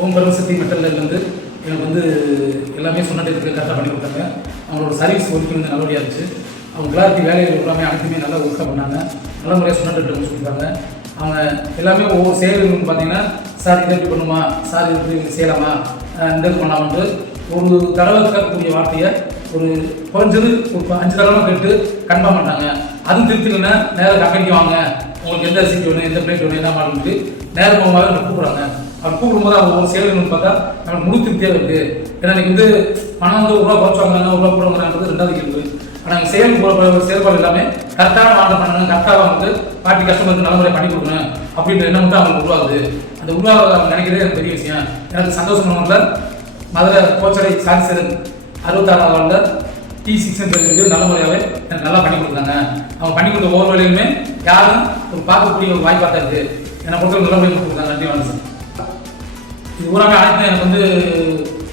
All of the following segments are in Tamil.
ஓம் பரமசக்தி மெட்டல்லேருந்து எனக்கு வந்து எல்லாமே சொன்னதுக்கு கரெக்டாக பண்ணி கொடுத்தாங்க. அவங்களோட சர்வீஸ் ஒர்க்கிங் வந்து நல்லபடியாக இருந்துச்சு. அவங்க கிளாரிட்டி வேலைகள் எல்லாமே அனைத்துமே நல்லா ஒர்க்காக பண்ணாங்க. நல்ல முறையாக சொன்னது கொடுத்துருக்காங்க. அவங்க எல்லாமே ஒவ்வொரு செயல்களும் பார்த்தீங்கன்னா, சார் இதை எப்படி பண்ணுமா, சார் இது எப்படி செய்யலாமா, இந்த இது பண்ணலாம்ட்டு ஒரு தடவை கேட்கக்கூடிய வார்த்தையை ஒரு குறைஞ்சது ஒரு 5 தடவை கேட்டு கன்ஃபார்ம் பண்ணாங்க. அதுவும் திருத்தினா நேராக கம்பெனிக்கு வாங்க, உங்களுக்கு எந்த சீட் வேணும், எந்த பிளேட் வேணும், என்ன மாடல் நேரம் போகும்போது அவங்க கூப்பிட்றாங்க. அவங்க கூப்பிடும்போது அவங்க ஒவ்வொரு செயல்கள்னு பார்த்தா நமக்கு முழு திருப்தியாக இருக்குது. ஏன்னா எனக்கு வந்து பணம் வந்து ஒரு ரூபா குறைச்சி வாங்கினாங்க, ஒரு ரூபா கூட வாங்கினாங்கிறது 2வது கேள்வி. ஆனால் எங்கள் செயல்பாடு எல்லாமே கரெக்டான ஆர்டர் பண்ணணும், கரெக்டாக வந்து பார்ட்டி கஸ்டமருக்கு நல்ல முறையாக பண்ணி கொடுக்கணும் அப்படின்ற எண்ணம் வந்து அவங்களுக்கு உருவாகுது. அந்த உருவாக நினைக்கிறதே எனக்கு பெரிய விஷயம். எனக்கு சந்தோஷமான மதுரை கோச்சரை சாதிசரன் 66ஆம் வார்டில் T6 நல்ல முறையாகவே எனக்கு நல்லா பண்ணி கொடுத்தாங்க. அவங்க பண்ணி கொடுத்த ஒவ்வொரு வேலையுமே யாரும் ஒரு பார்க்கக்கூடிய ஒரு வாய்ப்பாக தான் இருக்குது. என்னை பொறுத்தவரை நல்ல முறையாக கொடுத்தாங்க. நன்றி வணக்கம் சார். இது ஊராக அனைத்து எனக்கு வந்து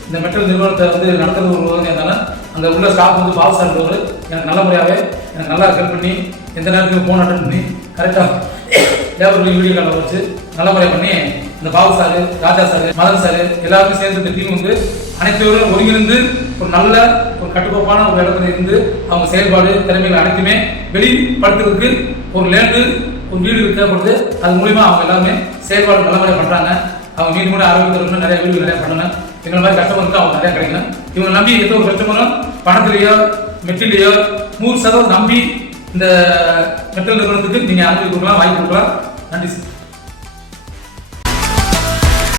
இந்த மெட்டல் நிறுவனத்தை வந்து நடத்துறது ஒரு உதவியாக இருந்தாலும் அங்கே உள்ள ஸ்டாஃப் வந்து பாஸ் சார்ன்றவர் எனக்கு நல்ல முறையாகவே எனக்கு நல்லா ஹெல்ப் பண்ணி எந்த நேரத்துலையும் ஃபோன் அட்டன் பண்ணி கரெக்டாக லேபர் வீடியோ காலை வச்சு நல்ல முறையாக பண்ணி இந்த பாபு சார், ராஜா சார், மதன் சார் எல்லாருமே சேர்ந்து இந்த டீம் வந்து அனைத்து ஒருங்கிணைந்து ஒரு நல்ல ஒரு கட்டுக்கோப்பான ஒரு இடத்துல இருந்து அவங்க செயல்பாடு திறமைகள் அனைத்துமே வெளிப்படுத்துறதுக்கு ஒரு லேண்டு ஒரு வீடு தேவைப்படுது. அது மூலிமா அவங்க எல்லாருமே செயல்பாடு நல்ல முறையாக பண்ணுறாங்க. அவங்க வீடு கூட ஆரோக்கியத்தில் நிறைய வீடுகள் நிறைய பண்ணணும். எங்களை மாதிரி கஸ்டமருக்கு அவங்க நிறையா கிடைக்கணும். இவங்க நம்பி எந்த ஒரு கஸ்டமரும் பணத்திலேயோ மெட்டீரியலையோ 100% நம்பி இந்த மெட்டல் நிறுவனத்துக்கு நீங்கள் அனுப்பி கொடுக்கலாம், வாங்கி கொடுக்கலாம். நன்றி சார்.